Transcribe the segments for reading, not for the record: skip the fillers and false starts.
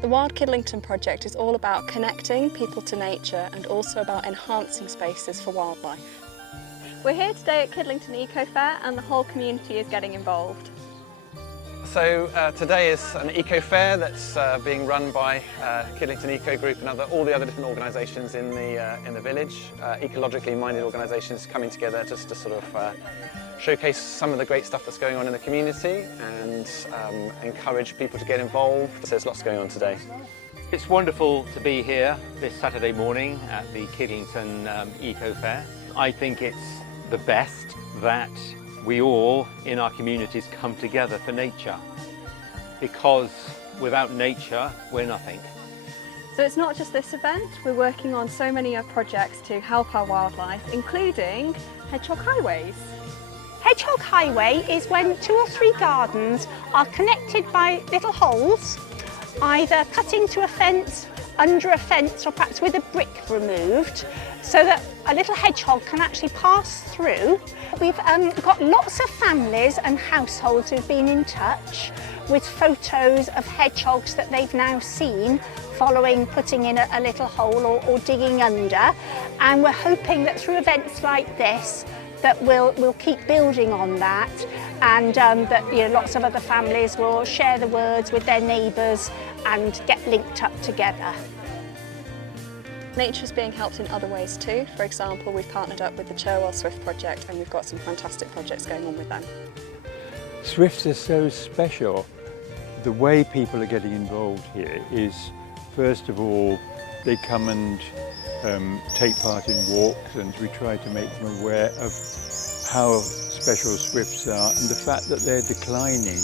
The Wild Kidlington Project is all about connecting people to nature and also about enhancing spaces for wildlife. We're here today at Kidlington Eco Fair and the whole community is getting involved. So today is an eco fair that's being run by Kidlington Eco Group and all the other different organisations in the village, ecologically minded organisations coming together just to sort of showcase some of the great stuff that's going on in the community and encourage people to get involved. So there's lots going on today. It's wonderful to be here this Saturday morning at the Kidlington Eco Fair. I think it's the best that we all in our communities come together for nature, because without nature we're nothing. So it's not just this event, we're working on so many projects to help our wildlife, including hedgehog highways. Hedgehog highway is when 2 or 3 gardens are connected by little holes, either cut into a fence, under a fence, or perhaps with a brick removed, so that a little hedgehog can actually pass through. We've got lots of families and households who've been in touch with photos of hedgehogs that they've now seen following putting in a little hole or digging under. And we're hoping that through events like this that we'll keep building on that, and that lots of other families will share the words with their neighbours and get linked up together. Nature is being helped in other ways too. For example, we've partnered up with the Cherwell Swift Project and we've got some fantastic projects going on with them. Swifts are so special. The way people are getting involved here is, first of all, they come and take part in walks, and we try to make them aware of how special swifts are and the fact that they're declining.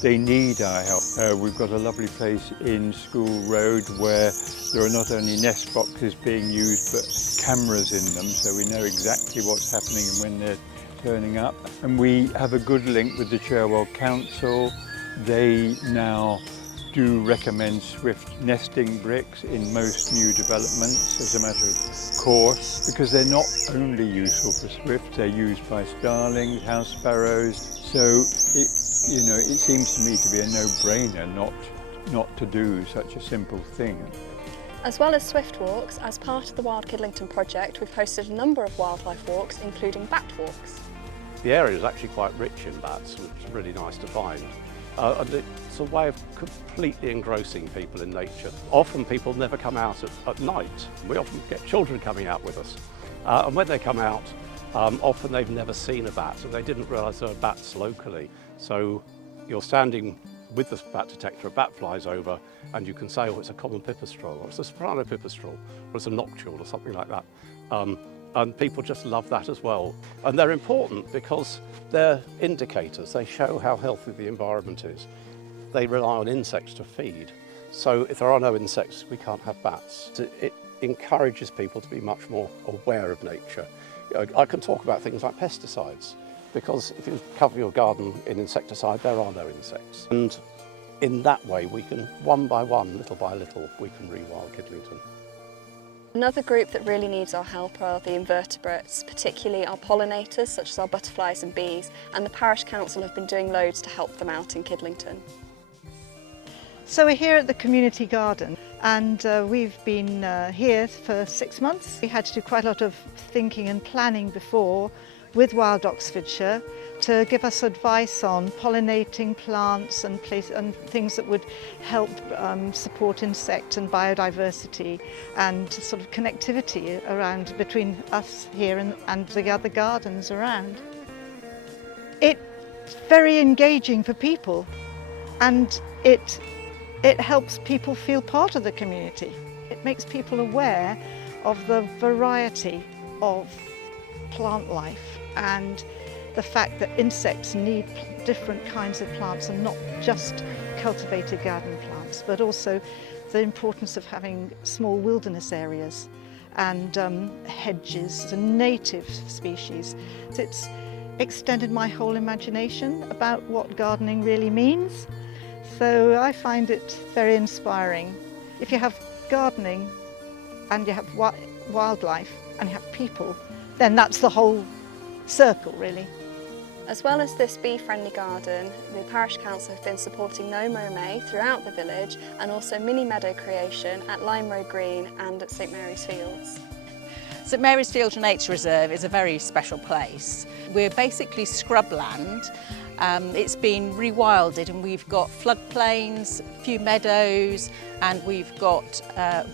They need our help. We've got a lovely place in School Road where there are not only nest boxes being used but cameras in them, so we know exactly what's happening and when they're turning up. And we have a good link with the Cherwell Council. They now do recommend swift nesting bricks in most new developments as a matter of course, because they're not only useful for swifts, they're used by starlings, house sparrows, so it seems to me to be a no-brainer not to do such a simple thing. As well as swift walks, as part of the Wild Kidlington Project, we've hosted a number of wildlife walks, including bat walks. The area is actually quite rich in bats, which is really nice to find. And it's a way of completely engrossing people in nature. Often people never come out at night. We often get children coming out with us. And when they come out, often they've never seen a bat, and they didn't realise there were bats locally. So you're standing with the bat detector, a bat flies over, and you can say, oh, it's a common pipistrelle, or it's a soprano pipistrelle, or it's a noctule, or something like that. And people just love that as well. And they're important because they're indicators. They show how healthy the environment is. They rely on insects to feed. So if there are no insects, we can't have bats. It encourages people to be much more aware of nature. I can talk about things like pesticides, because if you cover your garden in insecticide, there are no insects. And in that way, we can, one by one, little by little, we can rewild Kidlington. Another group that really needs our help are the invertebrates, particularly our pollinators, such as our butterflies and bees, and the Parish Council have been doing loads to help them out in Kidlington. So we're here at the community garden, and we've been here for 6 months. We had to do quite a lot of thinking and planning before with Wild Oxfordshire to give us advice on pollinating plants and things that would help support insect and biodiversity and sort of connectivity around between us here and the other gardens around. It's very engaging for people, and it helps people feel part of the community. It makes people aware of the variety of plant life and the fact that insects need different kinds of plants and not just cultivated garden plants, but also the importance of having small wilderness areas and hedges and native species. It's extended my whole imagination about what gardening really means. So I find it very inspiring. If you have gardening and you have wildlife and you have people, then that's the whole circle, really. As well as this bee-friendly garden, the Parish Council have been supporting No Mow May throughout the village and also mini meadow creation at Lime Road Green and at St Mary's Fields. St Mary's Fields Nature Reserve is a very special place. We're basically scrubland. It's been rewilded and we've got floodplains, a few meadows, and we've got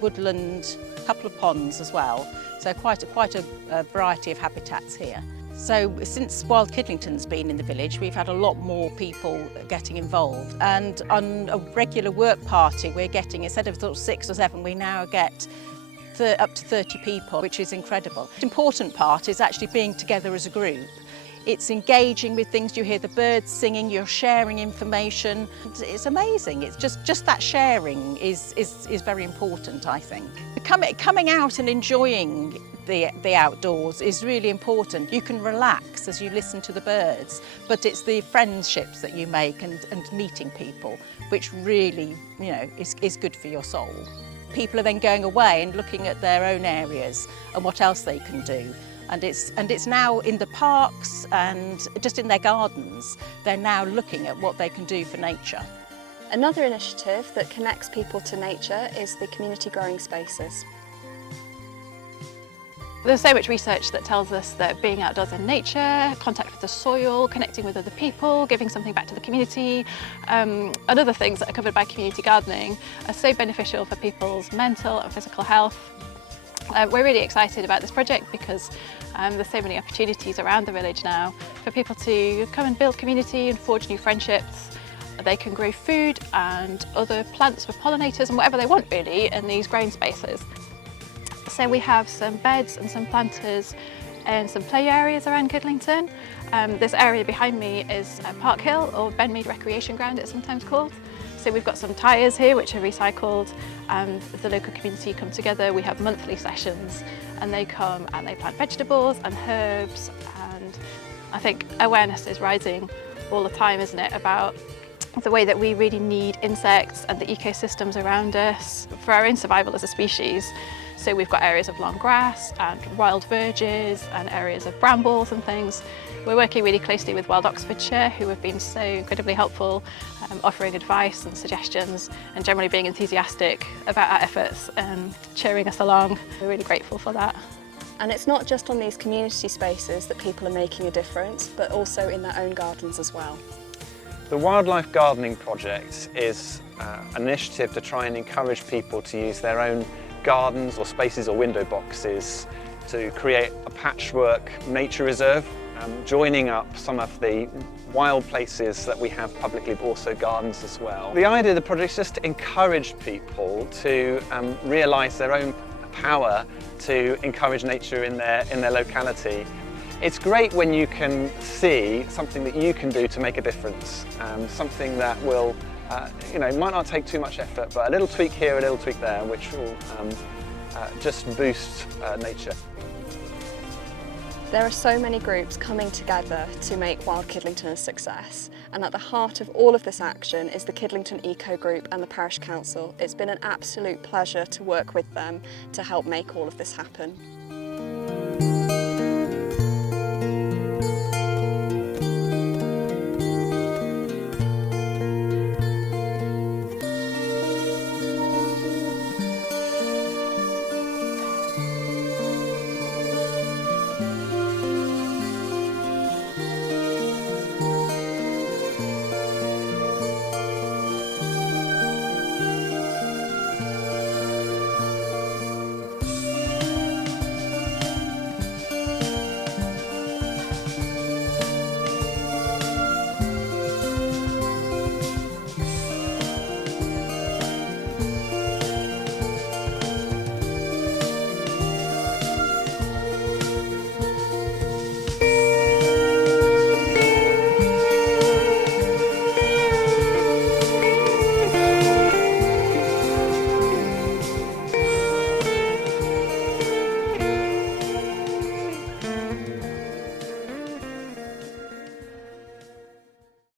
woodland, a couple of ponds as well. So quite a variety of habitats here. So since Wild Kidlington's been in the village, we've had a lot more people getting involved. And on a regular work party, we're getting, instead of sort of 6 or 7, we now get up to 30 people, which is incredible. The important part is actually being together as a group. It's engaging with things. You hear the birds singing, you're sharing information. It's amazing. It's just that sharing is very important, I think. Coming out and enjoying the outdoors is really important. You can relax as you listen to the birds, but it's the friendships that you make and meeting people, which really, you know, is good for your soul. People are then going away and looking at their own areas and what else they can do. And it's now in the parks and just in their gardens, they're now looking at what they can do for nature. Another initiative that connects people to nature is the community growing spaces. There's so much research that tells us that being outdoors in nature, contact with the soil, connecting with other people, giving something back to the community, and other things that are covered by community gardening are so beneficial for people's mental and physical health. We're really excited about this project because there's so many opportunities around the village now for people to come and build community and forge new friendships. They can grow food and other plants with pollinators and whatever they want really in these growing spaces. So we have some beds and some planters and some play areas around Kidlington. This area behind me is Park Hill, or Benmead Recreation Ground it's sometimes called. So we've got some tyres here which are recycled and the local community come together. We have monthly sessions and they come and they plant vegetables and herbs, and I think awareness is rising all the time, isn't it, about the way that we really need insects and the ecosystems around us for our own survival as a species. So we've got areas of long grass and wild verges and areas of brambles and things. We're working really closely with Wild Oxfordshire, who have been so incredibly helpful, offering advice and suggestions and generally being enthusiastic about our efforts and cheering us along. We're really grateful for that. And it's not just on these community spaces that people are making a difference, but also in their own gardens as well. The Wildlife Gardening Project is an initiative to try and encourage people to use their own gardens or spaces or window boxes to create a patchwork nature reserve, joining up some of the wild places that we have publicly, but also gardens as well. The idea of the project is just to encourage people to realise their own power to encourage nature in their locality. It's great when you can see something that you can do to make a difference, something that will, might not take too much effort, but a little tweak here, a little tweak there, which will just boost nature. There are so many groups coming together to make Wild Kidlington a success, and at the heart of all of this action is the Kidlington Eco Group and the Parish Council. It's been an absolute pleasure to work with them to help make all of this happen.